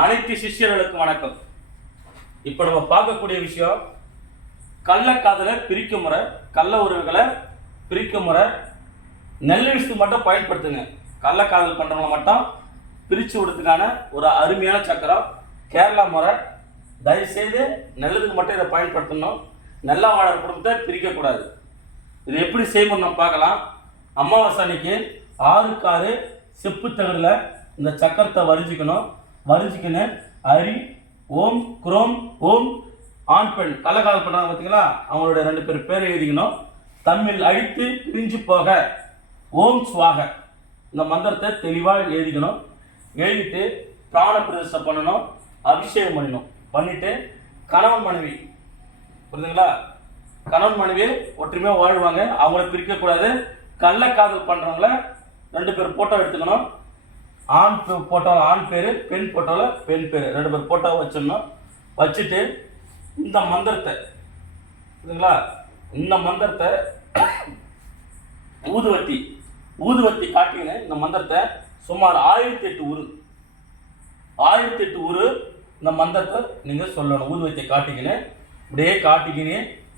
அனைத்து சிஷ்யர்களுக்கும் வணக்கம். இப்போ நம்ம பார்க்கக்கூடிய விஷயம் கள்ளக்காதலை பிரிக்கும் முறை, கள்ள உறவுகளை பிரிக்கும் முறை. நெல் விஷயத்துக்கு மட்டும் பயன்படுத்துங்க. கள்ளக்காதல் பண்ணுறவங்களை மட்டும் பிரித்து விடுறதுக்கான ஒரு அருமையான சக்கரம் கேரளா முறை. தயவுசெய்து நல்லதுக்கு மட்டும் இதை பயன்படுத்தணும். நல்லா வாழற குடும்பத்தை பிரிக்கக்கூடாது. இது எப்படி செய்யணும் நம்ம பார்க்கலாம். அமாவாசை அன்னைக்கு 6 செப்பு தகடில் இந்த சக்கரத்தை வரிஞ்சிக்கின்னு அரி ஓம் குரோம் ஓம் ஆண் பெண் கள்ளக்காதல் பண்ணுறாங்க பார்த்தீங்களா, அவங்களோட 2 பேர் பேரை எழுதிக்கணும். தமிழ் அழித்து பிரிஞ்சு போக ஓம் சுவாக இந்த மந்திரத்தை தெளிவாக எழுதிக்கணும். எழுதிட்டு பிராண பிரதிஷ்டை பண்ணணும், அபிஷேகம் பண்ணிட்டு கணவன் மனைவி புரியுதுங்களா, கணவன் மனைவி ஒற்றுமையாக வாழ்வாங்க. அவங்கள பிரிக்கக்கூடாது. கள்ளக்காதல் பண்ணுறவங்கள 2 பேர் ஃபோட்டோ எடுத்துக்கணும். ஆண் ஃபோட்டோவில் ஆண் பேர், பெண் ஃபோட்டோவில் பெண் பேர், 2 பேர் ஃபோட்டோவை வச்சிடணும். வச்சுட்டு இந்த மந்திரத்தை புரியுதுங்களா, இந்த மந்திரத்தை ஊதுவத்தி காட்டிங்கன்னு இந்த மந்திரத்தை சுமார் 1008 உரு இந்த மந்திரத்தை நீங்கள் சொல்லணும். ஊதுவத்தி காட்டிக்கின்னு இப்படியே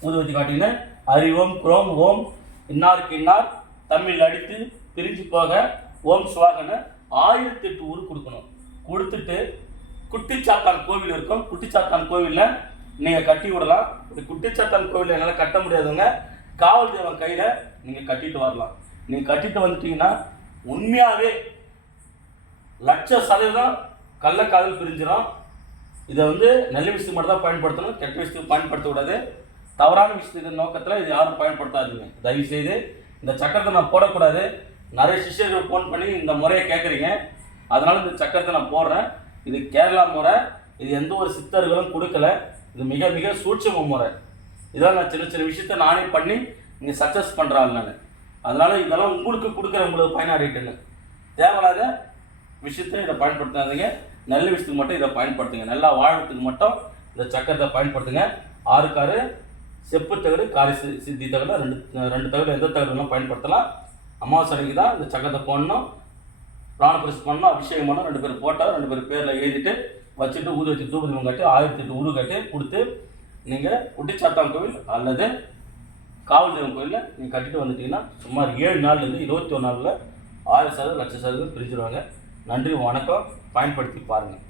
ஊதுவத்தி காட்டிக்கின்னு அறிவோம் குரோம் ஓம் இன்னாருக்கு இன்னார் தமிழ் அடித்து பிரிஞ்சு போக ஓம் சுவாகன்னு 1008 உரு கொடுக்கணும். கொடுத்துட்டு குட்டிச்சாத்தான் கோவில் இருக்கும். குட்டிச்சாத்தான் கோவிலில் நீங்கள் கட்டி விடலாம். குட்டிச்சாத்தான் கோவிலில் என்னால் கட்ட முடியாதவங்க காவல் தெய்வம் கையில் நீங்கள் கட்டிட்டு வரலாம். நீங்கள் கட்டிட்டு வந்துட்டீங்கன்னா உண்மையாகவே 100% கள்ளக்காதல் பிரிஞ்சிடும். இதை நல்ல விஷயத்துக்கு மட்டும் தான் பயன்படுத்தணும். கெட்ட விஷயத்துக்கு பயன்படுத்தக்கூடாது. தவறான விஷயத்துக்கு நோக்கத்தில் இது யாரும் பயன்படுத்தாதீங்க. தயவுசெய்து இந்த சக்கரத்தை நான் போடக்கூடாது. நிறைய சிஷ்யர்கள் ஃபோன் பண்ணி இந்த முறையை கேட்குறீங்க. அதனால் இந்த சக்கரத்தை நான் போடுறேன். இது கேரளா முறை. இது எந்த ஒரு சித்தர்களும் கொடுக்கல. இது மிக மிக சூட்சம முறை. இதெல்லாம் நான் சின்ன விஷயத்த நானே பண்ணி நீங்கள் சக்ஸஸ் பண்ணுறாள் நான். அதனால் இதெல்லாம் உங்களுக்கு கொடுக்குறவங்களுக்கு பயனாடிட்டுன்னு தேவையில்லாத விஷயத்த இதை பயன்படுத்தாதீங்க. நல்ல விஷயத்துக்கு மட்டும் இதை பயன்படுத்துங்க. நல்லா வாழ்றதுக்கு மட்டும் இந்த சக்கரத்தை பயன்படுத்துங்க. 6 செப்பு தகடு, காரி சித்தி தகடு, 2 தகடு, எந்த தகடுலாம் பயன்படுத்தலாம். அமாவாசை அன்னைக்கு தான் இந்த சக்கரத்தை போடணும். பிராண பிரதிஷ்டை பண்ணணும், அபிஷேகம் பண்ணணும். 2 பேர் போட்டால் 2 பேர் பேரில் எழுதிட்டு வச்சுட்டு ஊதுவத்தி தூபதீபம் கட்டி 1008 உரு கட்டி கொடுத்து நீங்கள் குட்டிச்சாத்தான் கோவில் அல்லது காவல் தெய்வம் கோவிலில் நீங்கள் கட்டிட்டு வந்துட்டீங்கன்னா சுமார் 7 நாள்லேருந்து 21 நாளில் 1000% 1,00,000% பிரிஞ்சிருவாங்க. நன்றி, வணக்கம். பயன்படுத்தி பாருங்கள்.